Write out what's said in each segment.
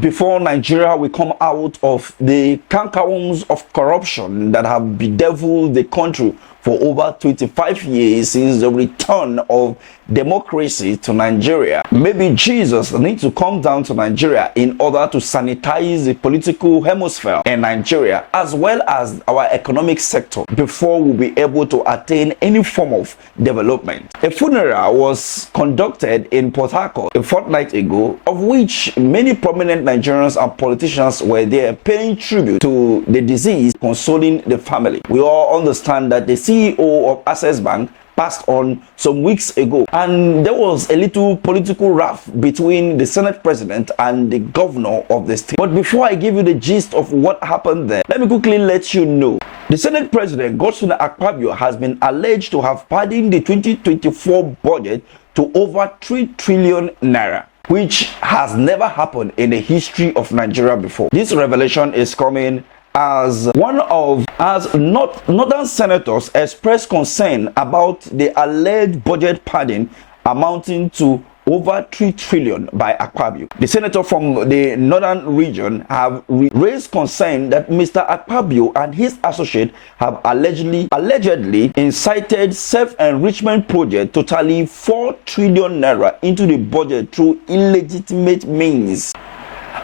before Nigeria will come out of the cankerworms of corruption that have bedeviled the country for over 25 years since the return of democracy to Nigeria. Maybe Jesus needs to come down to Nigeria in order to sanitize the political hemisphere in Nigeria as well as our economic sector before we'll be able to attain any form of development. A funeral was conducted in Port Harcourt a fortnight ago, of which many prominent Nigerians and politicians were there paying tribute to the deceased, consoling the family. We all understand that the CEO of Access Bank passed on some weeks ago, and there was a little political rift between the Senate President and the governor of the state. But before I give you the gist of what happened there, let me quickly let you know the Senate President Godswill Akpabio has been alleged to have padded the 2024 budget to over 3 trillion naira, which has never happened in the history of Nigeria before. This revelation is coming as northern senators expressed concern about the alleged budget padding amounting to over 3 trillion by Akpabio. The senator from the northern region have raised concern that Mr. Akpabio and his associate have allegedly incited self-enrichment project totaling 4 trillion naira into the budget through illegitimate means.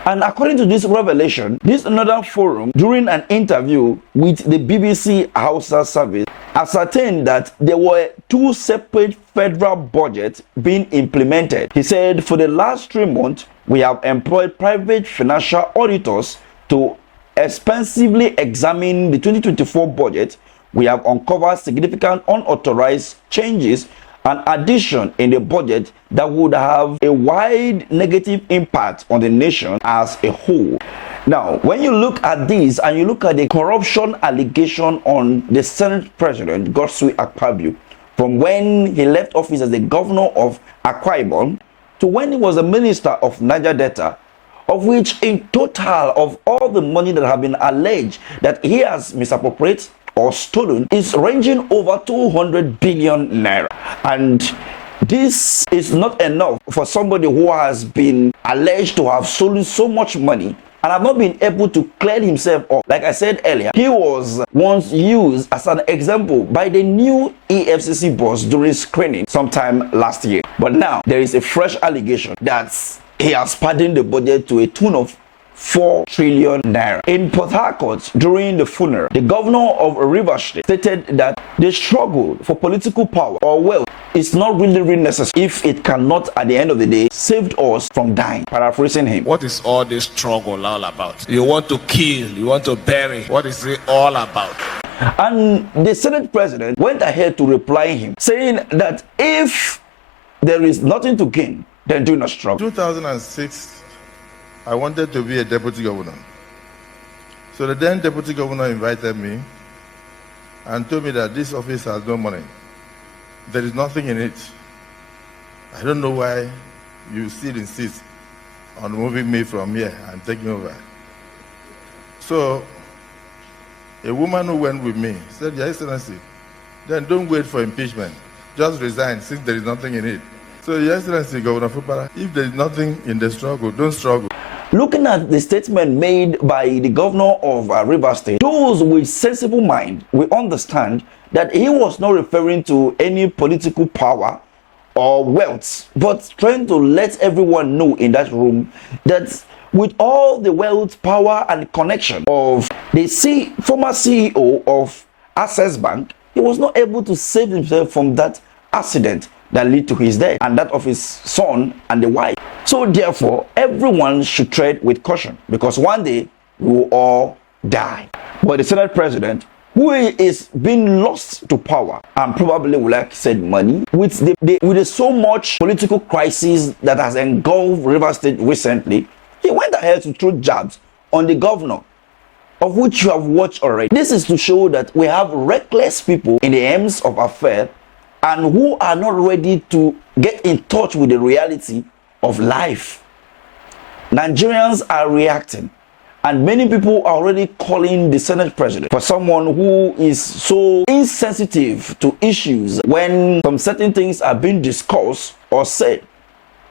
And according to this revelation, this Northern Forum, during an interview with the BBC Hausa service, ascertained that there were 2 separate federal budgets being implemented. He said, for the last 3 months, we have employed private financial auditors to expensively examine the 2024 budget. We have uncovered significant unauthorized changes and addition in the budget that would have a wide negative impact on the nation as a whole. Now, when you look at this and you look at the corruption allegation on the Senate President Godswill Akpabio, from when he left office as the governor of Akwa Ibom to when he was the minister of Niger Delta, of which in total of all the money that have been alleged that he has misappropriated or stolen is ranging over 200 billion naira. And this is not enough for somebody who has been alleged to have stolen so much money and have not been able to clear himself up. Like I said earlier, he was once used as an example by the new EFCC boss during screening sometime last year. But now there is a fresh allegation that he has padded the budget to a tune of 4 trillion naira. In Port Harcourt, during the funeral, the governor of Rivers State stated that the struggle for political power or wealth is not really necessary if it cannot, at the end of the day, save us from dying. Paraphrasing him. What is all this struggle all about? You want to kill, you want to bury. What is it all about? And the Senate President went ahead to reply him, saying that if there is nothing to gain, then do not struggle. 2006, I wanted to be a deputy governor. So the then deputy governor invited me and told me that this office has no money. There is nothing in it. I don't know why you still insist on moving me from here and taking over. So a woman who went with me said, Your Excellency, then don't wait for impeachment. Just resign since there is nothing in it. So Your Excellency, Governor Fubara, if there is nothing in the struggle, don't struggle. Looking at the statement made by the governor of Rivers State, those with sensible mind will understand that he was not referring to any political power or wealth, but trying to let everyone know in that room that with all the wealth, power, and connection of the former CEO of Access Bank, he was not able to save himself from that accident that led to his death, and that of his son and the wife. So therefore, everyone should tread with caution, because one day we will all die. But the Senate President, who is being lost to power and probably would like said money, with the so much political crisis that has engulfed Rivers State recently, he went ahead to throw jabs on the governor, of which you have watched already. This is to show that we have reckless people in the aims of affairs and who are not ready to get in touch with the reality of life. Nigerians are reacting, and many people are already calling the Senate President for someone who is so insensitive to issues when some certain things are being discussed or said.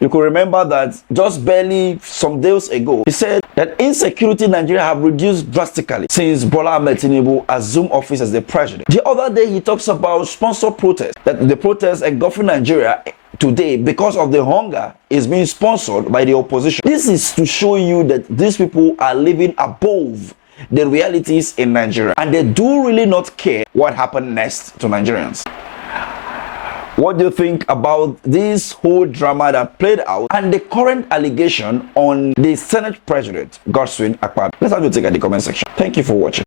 You could remember that just barely some days ago, he said that insecurity in Nigeria have reduced drastically since Bola Ahmed Tinubu assumed office as the president. The other day, he talks about sponsored protests, that the protests engulfing Nigeria today because of the hunger is being sponsored by the opposition. This is to show you that these people are living above the realities in Nigeria, and they do really not care what happened next to Nigerians. What do you think about this whole drama that played out and the current allegation on the Senate President, Godswin Akpabio? Let's have your take at the comment section. Thank you for watching.